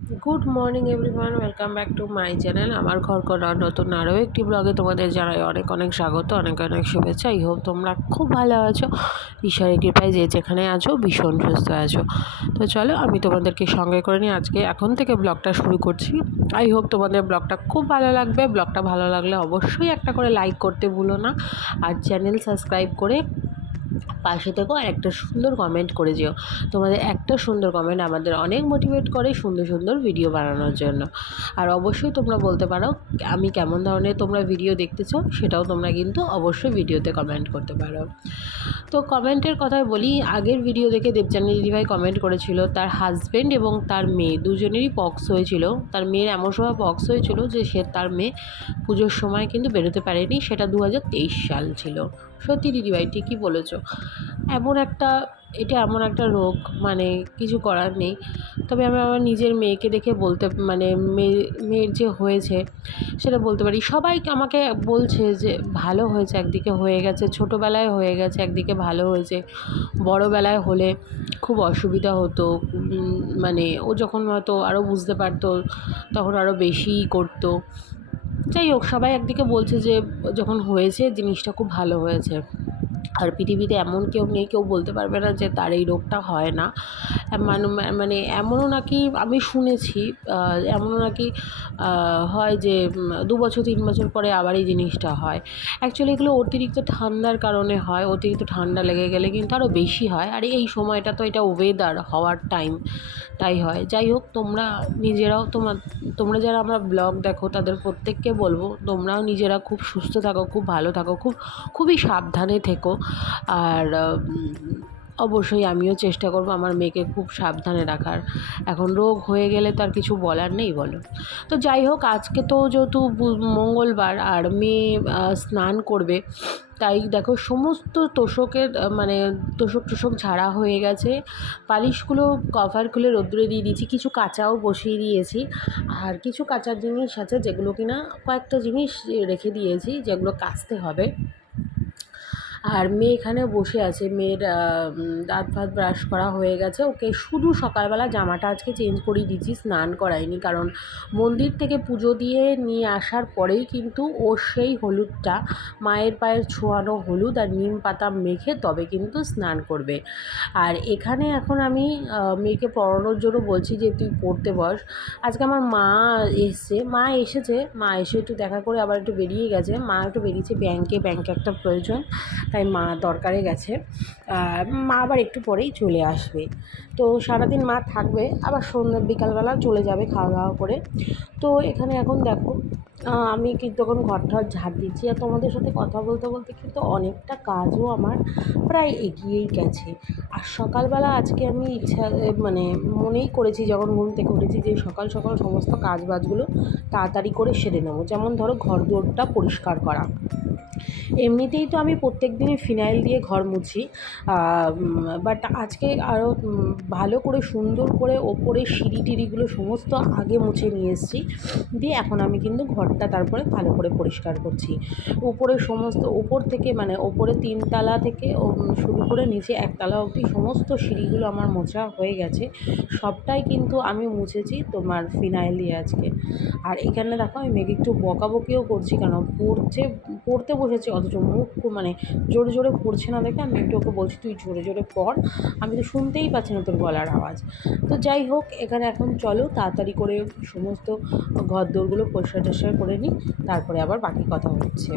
Good morning everyone, welcome back to my channel. আমার ঘর করার নতুন আরও একটি ব্লগে তোমাদের জানাই অনেক অনেক স্বাগত, অনেক অনেক শুভেচ্ছা। আই হোপ তোমরা খুব ভালো আছো, ঈশ্বরের কৃপায় যে যেখানে আছো ভীষণ সুস্থ আছো। তো চলো আমি তোমাদেরকে সঙ্গে করে নিয়ে আজকে এখন থেকে ব্লগটা শুরু করছি। আই হোপ তোমাদের ব্লগটা খুব ভালো লাগবে। ব্লগটা ভালো লাগলে অবশ্যই একটা করে লাইক করতে ভুলো না, আর চ্যানেল সাবস্ক্রাইব করে পাশে থেকেও আর একটা সুন্দর কমেন্ট করে যেও। তোমাদের একটা সুন্দর কমেন্ট আমাদের অনেক মোটিভেট করে সুন্দর সুন্দর ভিডিও বানানোর জন্য। আর অবশ্যই তোমরা বলতে পারো আমি কেমন ধরনের তোমরা ভিডিও দেখতে চাও, সেটাও তোমরা কিন্তু অবশ্যই ভিডিওতে কমেন্ট করতে পারো। তো কমেন্টের কথায় বলি, আগের ভিডিও দেখে দেবযানী দিদিভাই কমেন্ট করেছিল তার হাজব্যান্ড এবং তার মেয়ে দুজনেরই পক্স হয়েছিল। তার মেয়ের এমন সময় পক্স হয়েছিল যে তার মেয়ে পুজোর সময় কিন্তু বেরোতে পারেনি, সেটা 2023 সাল ছিল। সত্যি দিদিভাই ঠিকই বলেছ। এমন একটা এটা এমন একটা রোগ, মানে কিছু করার নেই। তবে আমি আমার নিজের মেয়েকে দেখে বলতে মেয়ের যে হয়েছে সেটা বলতে পারি। সবাই আমাকে বলছে যে ভালো হয়েছে, একদিকে হয়ে গেছে, ছোটোবেলায় হয়ে গেছে, একদিকে ভালো হয়েছে। বড়োবেলায় হলে খুব অসুবিধা হতো। মানে ও যখন হয়তো আরও বুঝতে পারতো তখন আরও বেশিই করতো। যাই হোক, সবাই একদিকে বলছে যে যখন হয়েছে জিনিসটা খুব ভালো হয়েছে। আর পৃথিবীতে এমন কেউ নেই, কেউ বলতে পারবে না যে তার এই রোগটা হয় না। মানে এমনও নাকি আমি শুনেছি, এমনও নাকি হয় যে 2 বছর 3 বছর পরে আবার এই জিনিসটা হয়। অ্যাকচুয়ালি এগুলো অতিরিক্ত ঠান্ডার কারণে হয়। অতিরিক্ত ঠান্ডা লেগে গেলে কিন্তু আরও বেশি হয়। আর এই সময়টা তো এটা ওয়েদার হওয়ার টাইম, তাই হয়। যাই হোক, তোমরা নিজেরাও তোমরা যারা আমরা ব্লগ দেখো তাদের প্রত্যেককে বলবো তোমরাও নিজেরা খুব সুস্থ থাকো, খুব ভালো থাকো, খুবই সাবধানে থেকো। আর অবশ্যই আমিও চেষ্টা করব আমার মেয়েকে খুব সাবধানে রাখার। এখন রোগ হয়ে গেলে তো আর কিছু বলার নেই, বলো। তো যাই হোক, আজকে তো যেহেতু মঙ্গলবার আর মেয়ে স্নান করবে, তাই দেখো সমস্ত তোষকের মানে তোষক ঝাড়া হয়ে গেছে। পালিশগুলো কভার খুলে রোদ্দুরে দিয়ে দিয়েছি, কিছু কাচাও বসিয়ে দিয়েছি। আর কিছু কাচার জিনিস আছে যেগুলো কিনা কয়েকটা জিনিস রেখে দিয়েছি যেগুলো কাচতে হবে। আর মেয়ে এখানে বসে আছে, মেয়ের দাঁত ফাত ব্রাশ করা হয়ে গেছে। ওকে শুধু সকালবেলা জামাটা আজকে চেঞ্জ করিয়ে দিচ্ছি, স্নান করাইনি, কারণ মন্দির থেকে পুজো দিয়ে নিয়ে আসার পরেই কিন্তু ওর সেই হলুদটা, মায়ের পায়ের ছোঁয়ানো হলুদ আর নিম পাতা মেখে তবে কিন্তু স্নান করবে। আর এখানে এখন আমি মেয়েকে পড়ানোর জন্য বলছি যে তুই পড়তে বস। আজকে আমার মা এসে একটু দেখা করে আবার একটু বেরিয়ে গেছে। মা একটু বেরিয়েছে ব্যাংকে একটা প্রয়োজন, তাই মা দরকারে গেছে। মা আবার একটু পরেই চলে আসবে। তো সারাদিন মা থাকবে, আবার সন্ধ্যা বিকালবেলা চলে যাবে খাওয়া দাওয়া করে। তো এখানে এখন দেখো আমি কিন্তু এখন ঘর ঝাড় দিচ্ছি। আর তোমাদের সাথে কথা বলতে বলতে কিন্তু অনেকটা কাজও আমার প্রায় এগিয়েই গেছে। আর সকালবেলা আজকে আমি মানে মনেই করেছি যখন ঘুম থেকে উঠেছি যে সকাল সকাল সমস্ত কাজ বাজগুলো তাড়াতাড়ি করে সেরে নেবো। যেমন ধরো ঘর দুয়ারটা পরিষ্কার করা। এমনিতেই তো আমি প্রত্যেক দিনই ফিনাইল দিয়ে ঘর মুছি, বাট আজকে আরও ভালো করে সুন্দর করে ওপরে সিঁড়ি টিড়িগুলো সমস্ত আগে মুছে নিয়ে এসেছি। দিয়ে এখন আমি কিন্তু ঘরটা তারপরে ভালো করে পরিষ্কার করছি। উপরে সমস্ত ওপর থেকে মানে ওপরে 3 তলা থেকে শুরু করে নিচে 1 তলা অবধি সমস্ত সিঁড়িগুলো আমার মোছা হয়ে গেছে। সবটাই কিন্তু আমি মুছেছি তোমার ফিনাইল দিয়ে আজকে। আর এখানে দেখো আমি মেয়েকে একটু বকাবকিও করছি, কেন পড়তে বসেছে অথচ মুখ মানে জোরে জোরে পড়ছে না দেখে আমি একটু ওকে বলছি তুই জোরে জোরে পড়, আমি তো শুনতেই পাচ্ছি না তোর গলার আওয়াজ। তো যাই হোক, এখানে এখন চলো তাড়াতাড়ি করে সমস্ত ঘর দোরগুলো পরিষ্কার টরিষ্কার করে নিই, তারপরে আবার বাকি কথা হচ্ছে।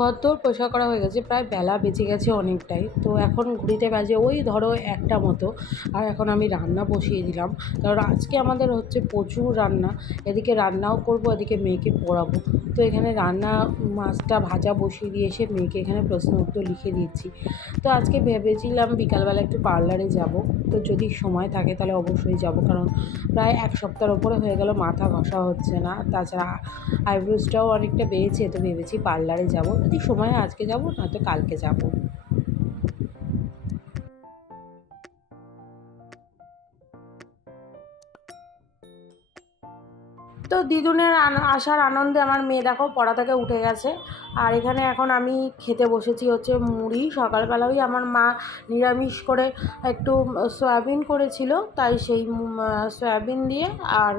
ঘরদোর পরিষ্কার করা হয়ে গেছে, প্রায় বেলা বেজে গেছে অনেকটাই। তো এখন ঘড়িতে বাজে ওই ধরো 1টা মতো। আর এখন আমি রান্না বসিয়ে দিলাম, কারণ আজকে আমাদের হচ্ছে প্রচুর রান্না। এদিকে রান্নাও করব, এদিকে মেয়েকে পড়াবো। তো এখানে রান্না মাছটা ভাজা বসিয়ে দিয়ে এসে মেয়েকে এখানে প্রশ্ন উত্তর লিখে দিচ্ছি। তো আজকে ভেবেছিলাম বিকালবেলা একটু পার্লারে যাব, তো যদি সময় থাকে তাহলে অবশ্যই যাব, কারণ প্রায় 1 সপ্তাহের ওপরে হয়ে গেল মাথা ঘষা হচ্ছে না। তাছাড়া আইব্রোসটাও অনেকটা বেড়েছে, তো ভেবেছি পার্লারে যাব। যদি সময় হয় আজকে যাব, নয়তো কালকে যাব। তো দিদুনের আসার আনন্দে আমার মেয়ে দেখো পড়া থেকে উঠে গেছে। আর এখানে এখন আমি খেতে বসেছি হচ্ছে মুড়ি। সকালবেলা ওই আমার মা নিরামিষ করে একটু সয়াবিন করেছিল, তাই সেই সয়াবিন দিয়ে আর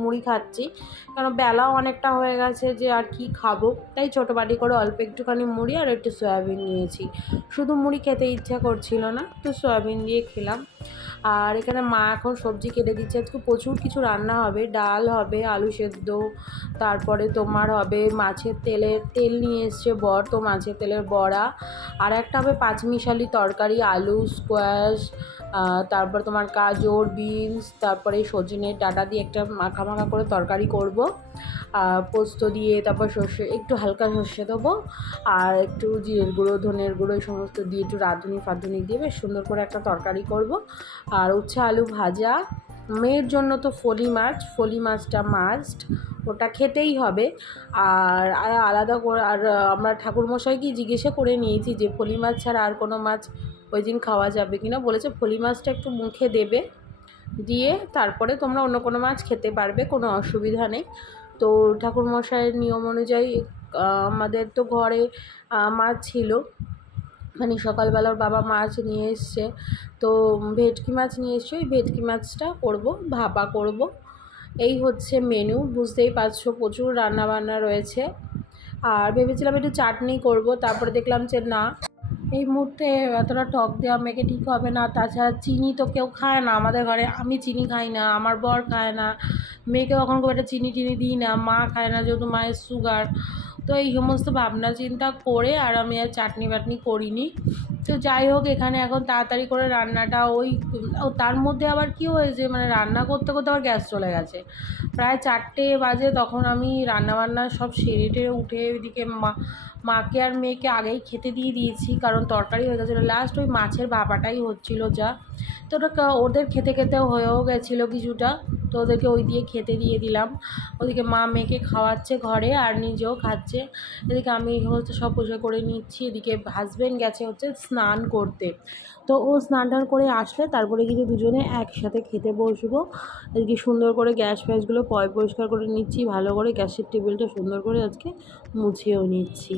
মুড়ি খাচ্ছি, কারণ বেলাও অনেকটা হয়ে গেছে যে আর কি খাবো, তাই ছোটো বাটি করে অল্প একটুখানি মুড়ি আর একটু সয়াবিন নিয়েছি। শুধু মুড়ি খেতে ইচ্ছা করছিল না, তো সয়াবিন দিয়ে খেলাম। আর এখানে মা এখন সবজি কেটে দিচ্ছে। আজকে প্রচুর কিছু রান্না হবে, ডাল হবে, আলু সেদ্ধ, তারপরে তোমার হবে মাছের তেল নিয়ে এসছে বর, তো মাছের তেলের বড়া। আর একটা হবে পাঁচমিশালি তরকারি, আলু স্কোয়াশ, তারপর তোমার গাজর, বিনস, তারপরে সজনের ডাঁটা দিয়ে একটা মাখা মাখা করে তরকারি করব, পোস্ত দিয়ে, তারপর সর্ষে একটু হালকা সর্ষে দেবো, আর একটু জিরের গুঁড়ো, ধনের গুঁড়ো, এই সমস্ত দিয়ে একটু রাঁধুনি ফাঁধুনি দিয়ে বেশ সুন্দর করে একটা তরকারি করব। আর উচ্ছে আলু ভাজা। মেয়ের জন্য তো ফলি মাছটা মাস্ট, ওটা খেতেই হবে। আর আলাদা করে আর আমরা ঠাকুরমশাইকে জিজ্ঞাসা করে নিয়েছি যে ফলি মাছ ছাড়া আর কোনো মাছ ওই দিন খাওয়া যাবে কিনা। বলেছে ফলি মাছটা একটু মুখে দেবে, দিয়ে তারপরে তোমরা অন্য কোনো মাছ খেতে পারবে, কোনো অসুবিধা নেই। তো ঠাকুরমশাইয়ের নিয়ম অনুযায়ী আমাদের তো ঘরে মাছ ছিল, মানে সকালবেলা ওর বাবা মাছ নিয়ে এসছে, তো ভেটকি মাছ নিয়ে এসছে। ওই ভেটকি মাছটা করব, ভাপা করব। এই হচ্ছে মেনু, বুঝতেই পারছো প্রচুর রান্নাবান্না রয়েছে। আর ভেবেছিলাম একটু চাটনি করব, তারপরে দেখলাম যে না, এই মুহূর্তে এতটা টক দেওয়া মেয়েকে ঠিক হবে না। তাছাড়া চিনি তো কেউ খায় না আমাদের ঘরে, আমি চিনি খাই না, আমার বর খায় না, মেয়েকে কখন খুব একটা চিনি টিনি দিই না, মা খায় না যেহেতু মায়ের সুগার। তো এই সমস্ত ভাবনা চিন্তা করে আর আমি আর চাটনি বাটনি করিনি। তো যাই হোক, এখানে এখন তাড়াতাড়ি করে রান্নাটা তার মধ্যে আবার কি হয়েছে, মানে রান্না করতে করতে আবার গ্যাস চলে গেছে। প্রায় 4টে বাজে, তখন আমি রান্নাবান্না সব সেরে টেরে উঠে ওইদিকে মাকে আর মেয়েকে আগেই খেতে দিয়ে দিয়েছি, কারণ তরকারি হয়ে গেছিলো, লাস্ট ওই মাছের ভাপাটাই হচ্ছিল যা। তো ওটা ওদের খেতে খেতেও হয়েও গেছিলো কিছুটা, তো ওদেরকে ওই দিয়ে খেতে দিয়ে দিলাম। ওদিকে মা মেয়েকে খাওয়াচ্ছে ঘরে আর নিজেও খাচ্ছে। এদিকে আমি হচ্ছে সব পরিষ্কার করে নিচ্ছি। এদিকে হাজব্যান্ড গেছে হচ্ছে স্নান করতে, তো ও স্নান টান করে আসলে তারপরে কিন্তু দুজনে একসাথে খেতে বসবো। এদিকে সুন্দর করে গ্যাস ফ্যাসগুলো পরিষ্কার করে নিচ্ছি, ভালো করে গ্যাসের টেবিলটা সুন্দর করে আজকে মুছেও নিচ্ছি।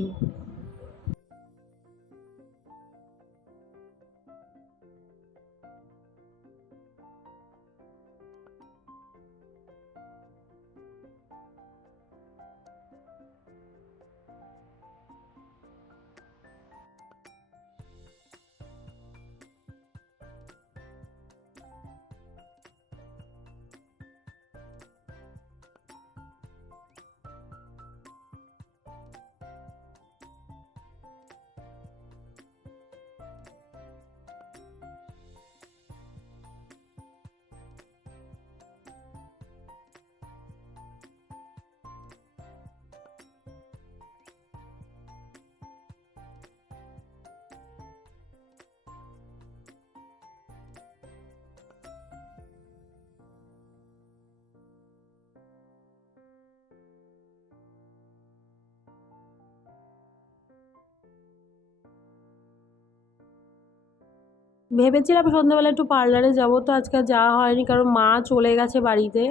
ভেবেছিলাম সন্ধ্যেবেলা একটু পার্লারে যাব, তো আজকে আর যাওয়া হয়নি, কারণ মা চলে গেছে বাড়িতে।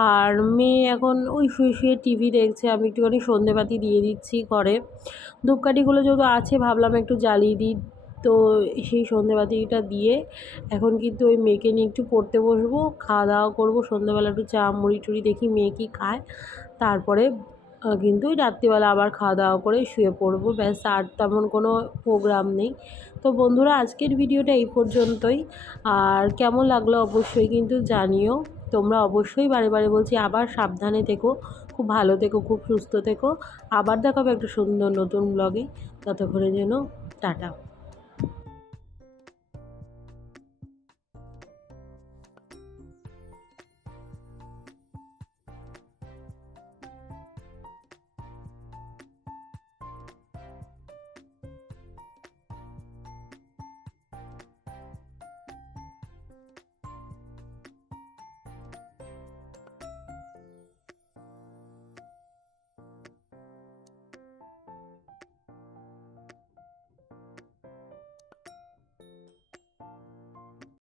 আর মেয়ে এখন ওই শুয়ে শুয়ে টিভি দেখছে, আমি একটুখানি সন্ধেবাতি দিয়ে দিচ্ছি ঘরে। ধূপকাঠিগুলো যেহেতু আছে ভাবলাম একটু জ্বালিয়ে দিই, তো সেই সন্ধেবাতিটা দিয়ে এখন কিন্তু ওই মেয়েকে নিয়ে একটু পড়তে বসবো, খাওয়া দাওয়া করবো। সন্ধ্যেবেলা একটু চা মুড়ি টুড়ি দেখি মেয়ে কি খায়, তারপরে কিন্তু ওই রাত্রিবেলা আবার খাওয়া দাওয়া করে শুয়ে পড়বো, ব্যাস। আর তেমন কোনো প্রোগ্রাম নেই। তো বন্ধুরা, আজকের ভিডিওটা এই পর্যন্তই। আর কেমন লাগলো অবশ্যই কিন্তু জানিও। তোমরা অবশ্যই বারে বারে বলছি আবার সাবধানে থেকো, খুব ভালো থেকো, খুব সুস্থ থেকো। আবার দেখাবো একটা সুন্দর নতুন ব্লগে। ততক্ষণের জন্য টাটা।